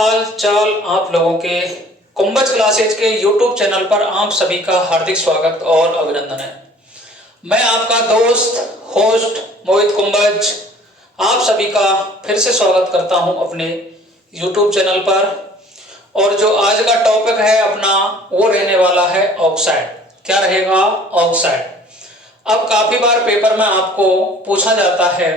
हाल चाल आप लोगों के। कुंभज क्लासेज के YouTube चैनल पर आप सभी का हार्दिक स्वागत और अभिनंदन है। मैं आपका दोस्त होस्ट मोहित कुंभज आप सभी का फिर से स्वागत करता हूं अपने YouTube चैनल पर। और जो आज का टॉपिक है अपना वो रहने वाला है ऑक्साइड। क्या रहेगा? ऑक्साइड। अब काफी बार पेपर में आपको पूछा जाता है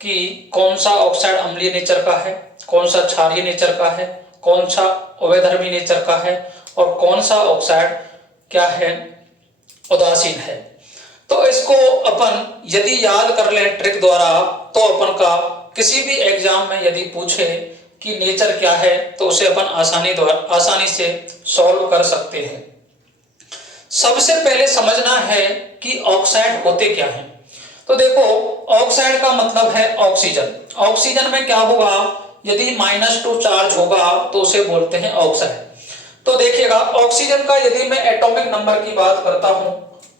कि कौन सा ऑक्साइड अम्लीय नेचर का है, कौन सा क्षारीय नेचर का है, कौन सा अवैधर्मी नेचर का है और कौन सा ऑक्साइड क्या है, उदासीन है। तो इसको अपन यदि याद कर लें ट्रिक द्वारा तो अपन का किसी भी एग्जाम में यदि पूछे कि नेचर क्या है तो उसे अपन आसानी से सॉल्व कर सकते हैं। सबसे पहले समझना है कि ऑक्साइड होते क्या हैं। तो देखो, ऑक्साइड का मतलब है ऑक्सीजन। ऑक्सीजन में क्या होगा, यदि -2 चार्ज होगा तो उसे बोलते हैं ऑक्साइड। तो देखिएगा, ऑक्सीजन का यदि मैं एटॉमिक नंबर की बात करता हूं,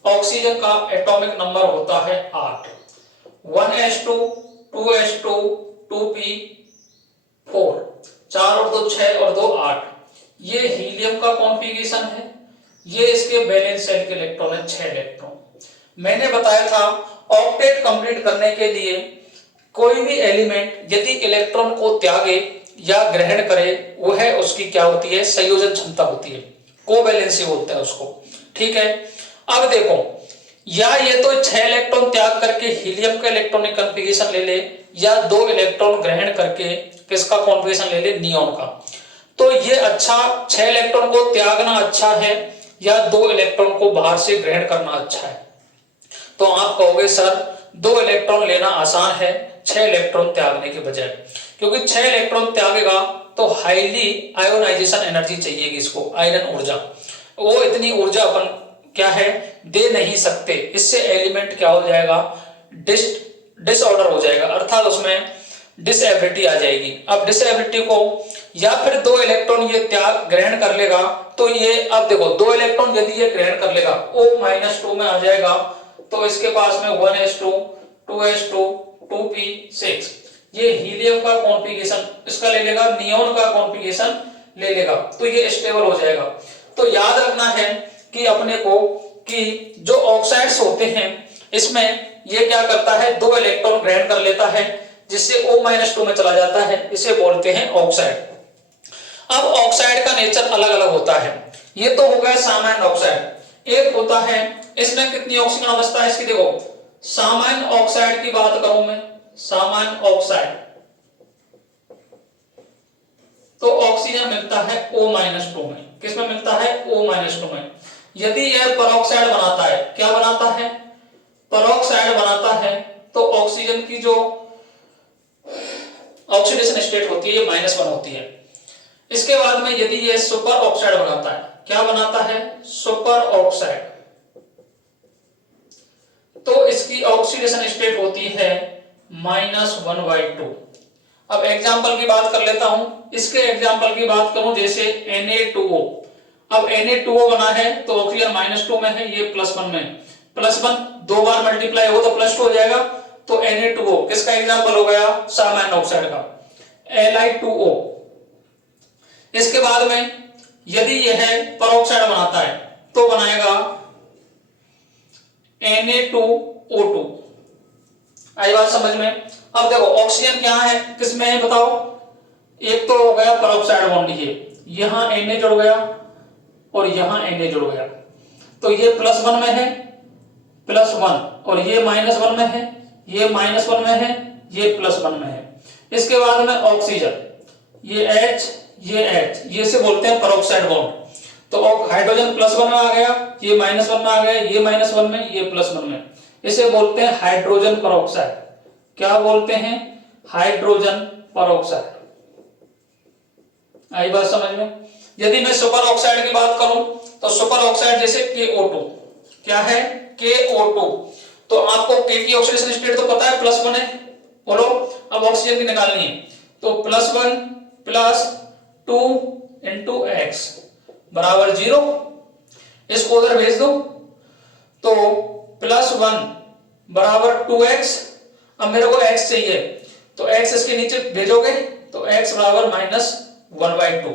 ऑक्सीजन का एटॉमिक नंबर होता है 8। 1s2 2s2 2p4, 4 और 2 6 और 2 8। ये हीलियम का कॉन्फ़िगरेशन है, ये इसके वैलेंस शेल के इलेक्ट्रॉन है 6 इलेक्ट्रॉन। मैंने बताया था ऑक्टेट कंप्लीट करने के लिए कोई भी एलिमेंट यदि इलेक्ट्रॉन को त्यागे या ग्रहण करे वह उसकी क्या होती है, संयोजन क्षमता होती है, कोवैलेंसी बोलते हैं उसको। ठीक है, अब देखो, या ये तो 6 इलेक्ट्रॉन त्याग करके हीलियम का इलेक्ट्रॉनिक कॉन्फ़िगरेशन ले ले, या 2 इलेक्ट्रॉन ग्रहण करके किसका कॉन्फ़िगरेशन ले ले, नियॉन का। तो ये अच्छा 6 इलेक्ट्रॉन को त्यागना अच्छा है या 2 इलेक्ट्रॉन को बाहर से ग्रहण करना अच्छा है? तो आप कहोगे सर 2 इलेक्ट्रॉन लेना आसान है 6 इलेक्ट्रॉन त्यागने के बजाय, क्योंकि 6 इलेक्ट्रॉन त्यागेगा तो हाईली आयोनाइजेशन एनर्जी चाहिएगी इसको, आयरन ऊर्जा। वो इतनी ऊर्जा अपन क्या है दे नहीं सकते। इससे एलिमेंट क्या हो जाएगा, डिसऑर्डर हो जाएगा, अर्थात उसमें डिसएबिलिटी आ जाएगी। अब डिसएबिलिटी को या फिर 2 इलेक्ट्रॉन ये त्याग ग्रहण कर लेगा तो ये, अब देखो 2 इलेक्ट्रॉन यदि ये ग्रहण कर लेगा O-2 में आ जाएगा, तो इसके पास में 1s2 2s2 2p6 ये हीलियम का कॉन्फ़िगरेशन इसका ले लेगा, नियॉन का कॉन्फ़िगरेशन ले लेगा, तो ये स्टेबल हो जाएगा। तो याद रखना है कि अपने को कि जो ऑक्साइड्स होते हैं इसमें ये क्या करता है, 2 इलेक्ट्रॉन ग्रहण कर लेता है जिससे O-2 में चला जाता है, इसे बोलते हैं ऑक्साइड। अब ऑक्साइड का नेचर अलग अलग होता है। ये तो हो गया सामान्य ऑक्साइड। एक होता है, इसमें कितनी ऑक्सीजन अवस्था है इसकी, देखो सामान्य ऑक्साइड की बात करूं मैं, सामान्य ऑक्साइड तो ऑक्सीजन मिलता है O-2 में। किसमें मिलता है? O-2 में। यदि यह परऑक्साइड बनाता है, क्या बनाता है, परऑक्साइड बनाता है, तो ऑक्सीजन की जो ऑक्सीडेशन स्टेट होती है ये -1 होती है। इसके बाद में यदि ये सुपर ऑक्साइड बनाता है, क्या बनाता है, सुपर ऑक्साइड, तो इसकी ऑक्सीडेशन स्टेट होती है -1/2। अब एग्जांपल की बात कर लेता हूं, इसके एग्जांपल की बात करूं जैसे Na2O। अब Na2O बना है तो ऑक्सीजन -2 में है, ये +1 में, +1 2 बार मल्टीप्लाई हो तो +2 हो जाएगा। तो Na2O किसका एग्जांपल हो गया, सामान्य ऑक्साइड का, Li2O। इसके बाद में यदि यह परऑक्साइड बनाता है तो बनाएगा Na2O2। आई बात समझ में? अब देखो ऑक्सीजन क्या है, किसमें है बताओ, एक तो हो गया परऑक्साइड बॉन्ड, ये यहां Na जुड़ गया और यहां Na जुड़ गया, तो ये +1 में है, +1, और ये -1 में है, ये -1 में है, ये +1 में है। इसके बाद में ऑक्सीजन, ये H ये H, ये से बोलते हैं परऑक्साइड बॉन्ड। तो हाइड्रोजन +1 में आ गया, ये -1 में आ गया, ये -1 में, ये +1 में, इसे बोलते हैं हाइड्रोजन परऑक्साइड। क्या बोलते हैं? Hydrogen peroxide. आई बात समझ में? यदि मैं सुपर ऑक्साइड की बात करूं तो सुपर ऑक्साइड जैसे KO2, क्या है, KO2, तो आपको K की ऑक्सीडेशन स्टेट तो पता है +1 है, बोलो अब ऑक्सीजन की निकालनी है, तो +1 + 2 × X बराबर 0, इसको उधर भेज दो, तो +1 बराबर 2x। अब मेरे को x चाहिए तो x इसके नीचे भेजोगे तो x बराबर 1/2,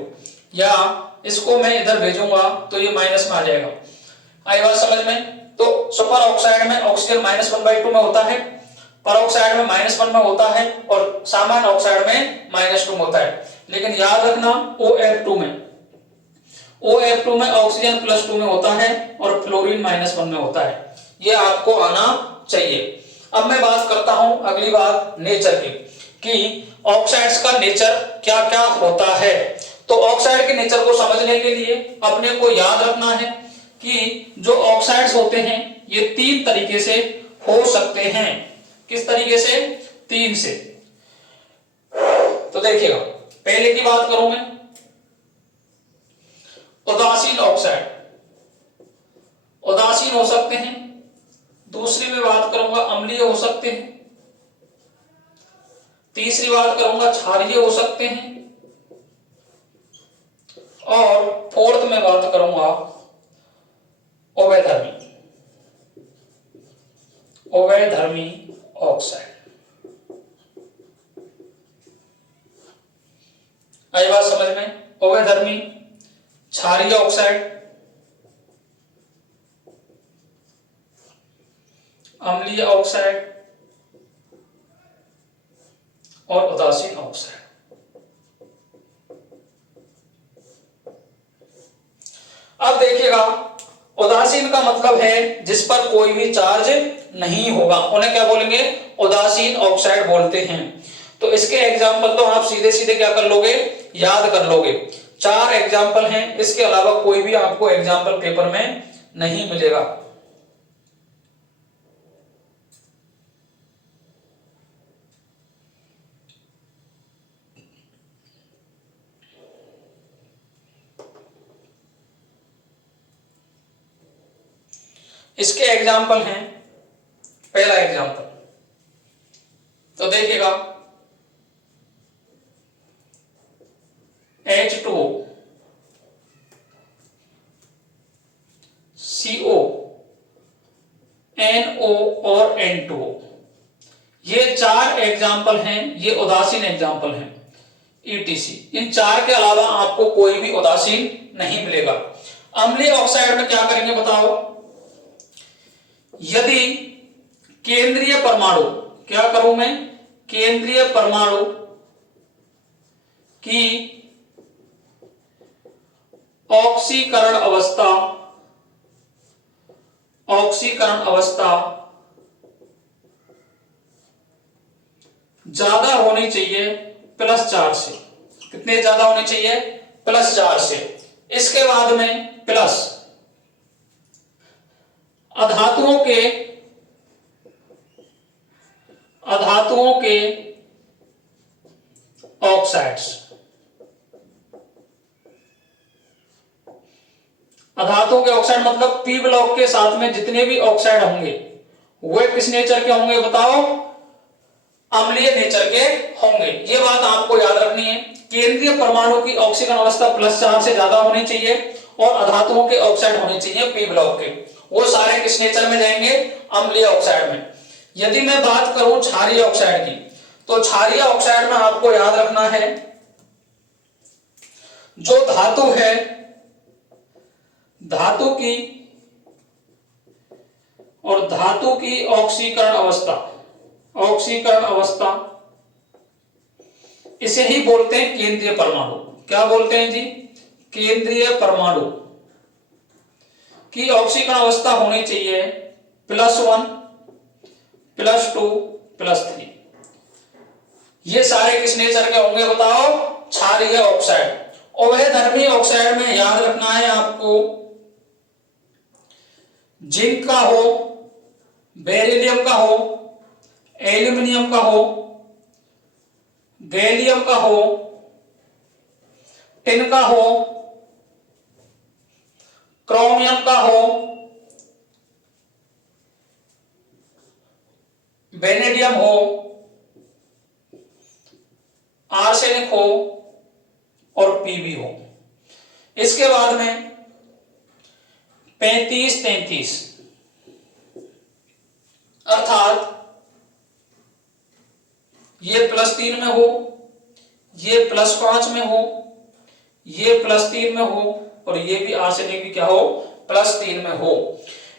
या इसको मैं इधर भेजूंगा तो ये माइनस में आ जाएगा। आई बात समझ में? तो सुपर ऑक्साइड में ऑक्सीजन -1/2 में होता है, पर ऑक्साइड में -1 में होता है, और सामान्य ऑक्साइड में -2 में होता है। लेकिन याद रखना OF2 में ऑक्सीजन +2 में होता है और फ्लोरीन -1 में होता है। ये आपको आना चाहिए। अब मैं बात करता हूं अगली बात नेचर की, कि ऑक्साइड्स का नेचर क्या क्या होता है। तो ऑक्साइड के नेचर को समझने के लिए अपने को याद रखना है कि जो ऑक्साइड्स होते हैं ये 3 तरीके से हो सकते हैं। किस तरीके से? 3 से। तो देखिएगा, पहले की बात करूं मैं, उदासीन ऑक्साइड, उदासीन हो सकते हैं। दूसरी में बात करूंगा अम्लीय हो सकते हैं। तीसरी बात करूंगा क्षारीय हो सकते हैं। और फोर्थ में बात करूंगा अवैधर्मी ऑक्साइड। आई बात समझ में? अवैधर्मी, क्षारीय ऑक्साइड, अम्लीय ऑक्साइड और उदासीन ऑक्साइड। अब देखिएगा, उदासीन का मतलब है जिस पर कोई भी चार्ज नहीं होगा, उन्हें क्या बोलेंगे? उदासीन ऑक्साइड बोलते हैं। तो इसके एग्जाम्पल तो आप सीधे सीधे क्या कर लोगे? याद कर लोगे। 4 एग्जाम्पल हैं, इसके अलावा कोई भी आपको एग्जाम्पल पेपर में नहीं मिलेगा। इसके एग्जाम्पल हैं, पहला एग्जाम्पल तो देखिएगा, H2O, CO, NO और N2O। ये 4 एग्जाम्पल हैं, ये उदासीन एग्जाम्पल हैं ETC। इन 4 के अलावा आपको कोई भी उदासीन नहीं मिलेगा। अम्लीय ऑक्साइड में क्या करेंगे बताओ? यदि केंद्रीय परमाणु, क्या करूं मैं? केंद्रीय परमाणु की ऑक्सीकरण अवस्था ज्यादा होनी चाहिए +4 से। कितने ज्यादा होने चाहिए? +4 से। इसके बाद में प्लस अधातुओं के ऑक्साइड्स, अधातुओं के ऑक्साइड मतलब P ब्लॉक के साथ में जितने भी ऑक्साइड होंगे वे किस नेचर के होंगे बताओ? अम्लीय नेचर के होंगे। ये बात आपको याद रखनी है। केंद्रीय परमाणु की ऑक्सीकरण अवस्था +4 से ज्यादा होनी चाहिए और अधातुओं के ऑक्साइड होने चाहिए P ब्लॉक के। वो सारे किस नेचर में जाएंगे? अम्लीय ऑक्साइड में। यदि मैं बात करूं क्षारीय ऑक्साइड की, तो क्षारीय ऑक्साइड में आपको याद रखना है, जो धातु है, धातु की ऑक्सीकरण अवस्था, इसे ही बोलते हैं केंद्रीय परमाणु। क्या बोलते हैं जी? केंद्रीय परमाणु की ऑक्सीकरण अवस्था होनी चाहिए +1, +2, +3। ये सारे किस नेचर के होंगे बताओ? क्षारीय ऑक्साइड। अवैधर्मी ऑक्साइड में याद रखना है आपको, जिंक का हो, बेरिलियम का हो, एल्यूमिनियम का हो, गैलियम का हो, टिन का हो, क्रोमियम का हो, वेनेडियम हो, आर्सेनिक हो और पीबी हो। इसके बाद में 35-33, अर्थात ये +3 में हो, ये +5 में हो ये +3 में हो और ये भी आर्सेनिक भी क्या हो, +3 में हो।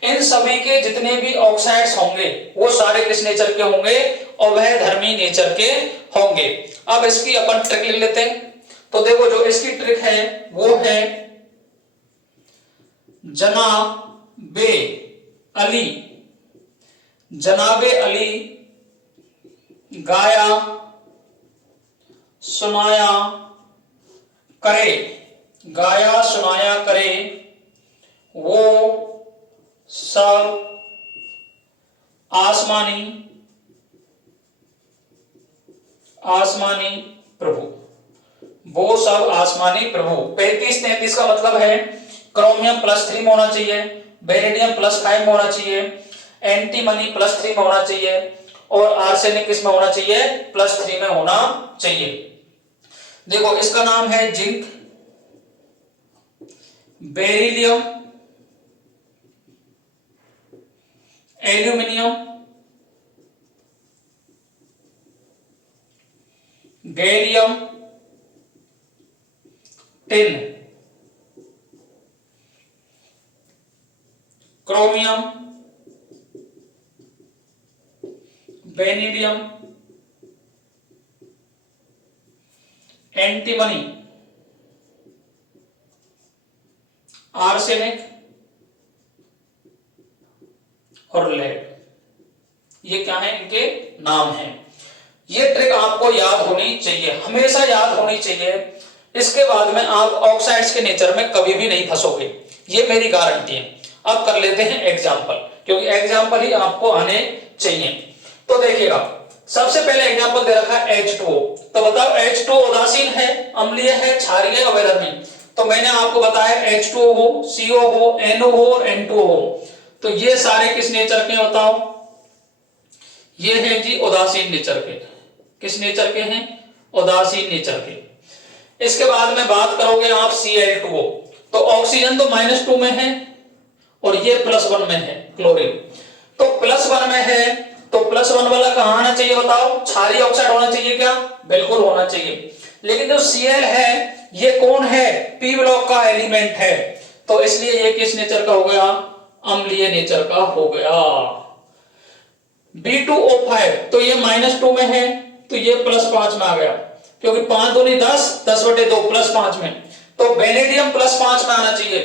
इन सभी के जितने भी ऑक्साइड्स होंगे वो सारे किस नेचर के होंगे, अवैधर्मी नेचर के होंगे। अब इसकी अपन ट्रिक लिख लेते हैं। तो देखो जो इसकी ट्रिक है वो है जनाबे अली, जनाबे अली गाया सुनाया करे, गाया सुनाया करे वो सब आसमानी आसमानी प्रभु, वो सब आसमानी प्रभु। 35-33 का मतलब है क्रोमियम +3 में होना चाहिए, बेरिलियम +5 में होना चाहिए, एंटीमनी +3 में होना चाहिए और आर्सेनिक किसमें होना चाहिए, +3 में होना चाहिए। देखो इसका नाम है zinc, beryllium, aluminium, gallium, tin, chromium, vanadium, antimony, arsenic और लेड। ये क्या है, इनके नाम हैं। ये ट्रिक आपको याद होनी चाहिए, हमेशा याद होनी चाहिए। इसके बाद में आप ऑक्साइड्स के नेचर में कभी भी नहीं फंसोगे, ये मेरी गारंटी है। अब कर लेते हैं एग्जांपल, क्योंकि एग्जांपल ही आपको आने चाहिए। तो देखिएगा सबसे पहले एग्जांपल दे रखा है H2O। तो बताओ H2O उदासीन है, अम्लीय है, क्षारीय है, अवैधर्मी। तो मैंने आपको बताया H2O हो, CO हो, NO हो और N2O हो। तो ये सारे किस नेचर के बताओ, ये है जी उदासीन नेचर के। किस नेचर के हैं, उदासीन नेचर के। इसके बाद में बात करोगे आप Cl2O। तो ऑक्सीजन तो -2 में है और ये +1 में है क्लोरीन। तो +1 में है तो +1 वाला कहां आना चाहिए बताओ, क्षारीय ऑक्साइड होना चाहिए क्या, बिल्कुल होना चाहिए। लेकिन जो Cl है ये कौन है, P ब्लॉक का एलिमेंट है, तो इसलिए ये किस नेचर का हो गया, अम्लीय नेचर का हो गया। B2O5 तो ये -2 में है तो ये +5 में आ गया, क्योंकि 5 दूनी 10, 10/2 +5 में। तो वेनेडियम +5 में आना चाहिए।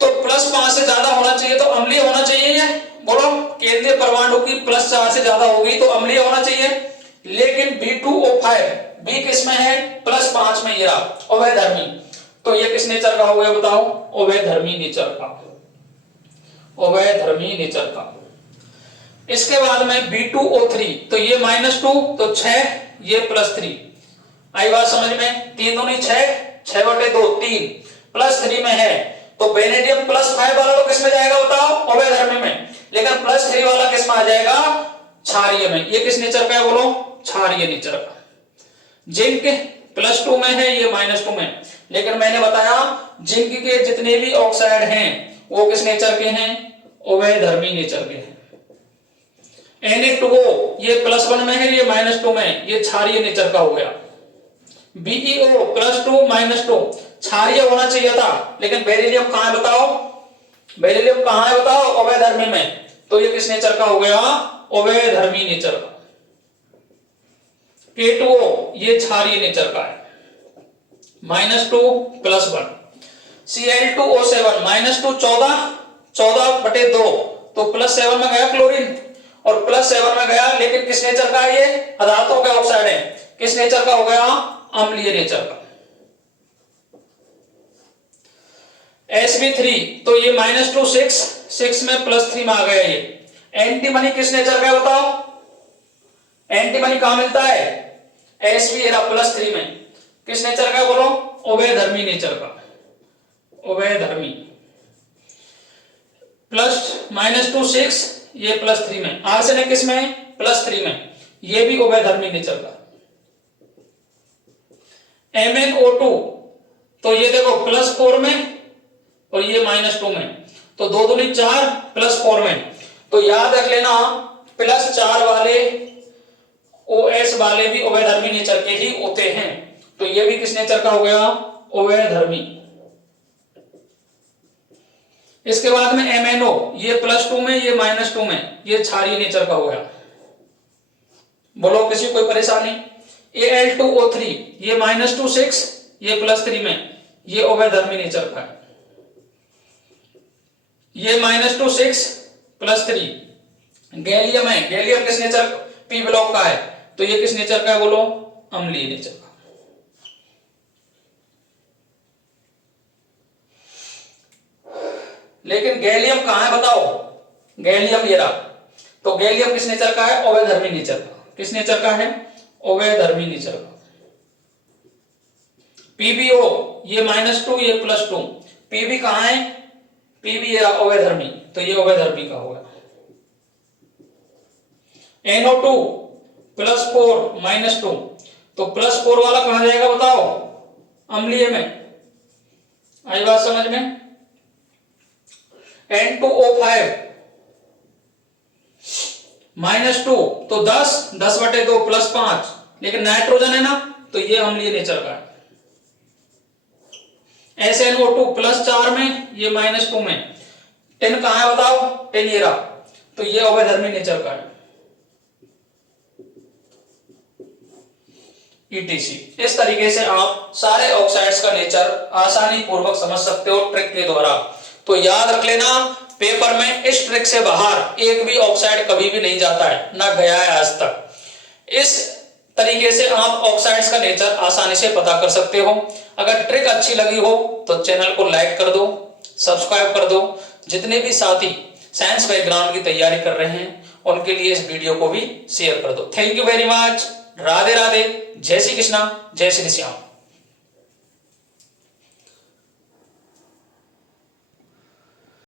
तो +5 से ज्यादा होना चाहिए तो अम्लीय होना चाहिए। ये बोलो केंद्रीय परमाणु की +4 से ज्यादा होगी तो अम्लीय होना चाहिए। लेकिन B2O5 B किसमें है, +5 में, ये रहा अवैधर्मी। तो ये किस नेचर का हो गया बताओ, अवैधर्मी नेचर का, अवैधर्मी नेचर का। इसके बाद में B2O3 तो ये -2 तो 6, ये +3। आई बात समझ में, 3 दूनी 6, 6/2 3 +3 में है। तो वेनेडियम +5 वाला तो किस में जाएगा बताओ, अवैधर्मी में। लेकिन +3 वाला किस में आ जाएगा, क्षारीय में। ये किस नेचर का है बोलो, क्षारीय नेचर का। जिंक +2 में है, ये -2 में। लेकिन मैंने बताया जिंक के जितने भी ऑक्साइड हैं वो किस नेचर के हैं, अवैधर्मी नेचर के हैं। Na2O ये +1 में है, ये -2 में, ये क्षारीय नेचर का हो गया। BeO +2 -2 क्षारीय होना चाहिए था, लेकिन बेरिलियम कहां है बताओ, बेरिलियम कहां है बताओ, अवैधर्मी में। तो ये किस नेचर का हो गया, अवैधर्मी नेचर का। K2O ये क्षारीय नेचर का है, -2 +1। Cl2O7 -2 14/2 तो +7 में गया क्लोरीन और +7 में गया। लेकिन किस नेचर का है, ये पदार्थों के ऑक्साइड है, किस नेचर का हो गया, अम्लीय नेचर का। Sb3 तो ये -2 6 में +3 में आ गया। ये एंटीमनी किस नेचर का है बताओ, एंटीमनी कहां मिलता है, Sb एरा +3 में, किस नेचर का है बोलो, अवैधर्मी नेचर का, अवैधर्मी। -2 6 ये +3 में। आर्सेनिक किस में, +3 में, ये भी अवैधर्मी नेचर का। MnO2 तो ये देखो +4 में और ये -2 में, तो 2 दूनी 4 +4 में। तो याद रख लेना +4 वाले OS वाले भी अवैधर्मी नेचर के ही होते हैं। तो ये भी किस नेचर का हो गया, उभयधर्मी। इसके बाद में MnO, ये +2 में, ये -2 में, ये क्षारीय नेचर का हो गया। बोलो किसी कोई परेशानी? Al2O3, ये -2 6, ये +3 में, ये उभयधर्मी नेचर का है। ये -2 6 +3 गैलियम है। गैलियम किस नेचर, P ब्लॉक का है, तो ये किस नेचर का है बोलो? अम्लीय नेचर का। लेकिन गैलियम कहां है बताओ? गैलियम ये रहा। तो गैलियम किस नेचर का है? उभयधर्मी नेचर का। किस नेचर का है? उभयधर्मी नेचर का। PbO, ये -2, ये +2, Pb कहां है? Pb ये रहा उभयधर्मी, तो ये उभयधर्मी का होगा। NO2 +4 -2, तो +4 वाला कहां जाएगा बताओ? अम्लीय में। आई बात समझ में? N2O5 -2, तो 10/2 +5, लेकिन नाइट्रोजन है ना, तो ये अम्लीय नेचर का है। SnO2 +4 में, ये -2 में, टिन कहां है बताओ? टिन ये रहा, तो ये उभयधर्मी नेचर का है। ETC। इस तरीके से आप सारे ऑक्साइड्स का नेचर आसानी पूर्वक समझ सकते हो ट्रिक के द्वारा। तो याद रख लेना, पेपर में इस ट्रिक से बाहर एक भी ऑक्साइड कभी भी नहीं जाता है, ना गया है आज तक। इस तरीके से आप ऑक्साइड्स का नेचर आसानी से पता कर सकते हो। अगर ट्रिक अच्छी लगी हो तो चैनल को लाइक कर दो, सब्सक्राइब कर दो। जितने भी साथी साइंस बैकग्राउंड की तैयारी कर रहे हैं उनके लिए इस वीडियो को भी शेयर कर दो। Thank you very much. Radhe Radhe. जय श्री कृष्णा, जय श्री श्याम।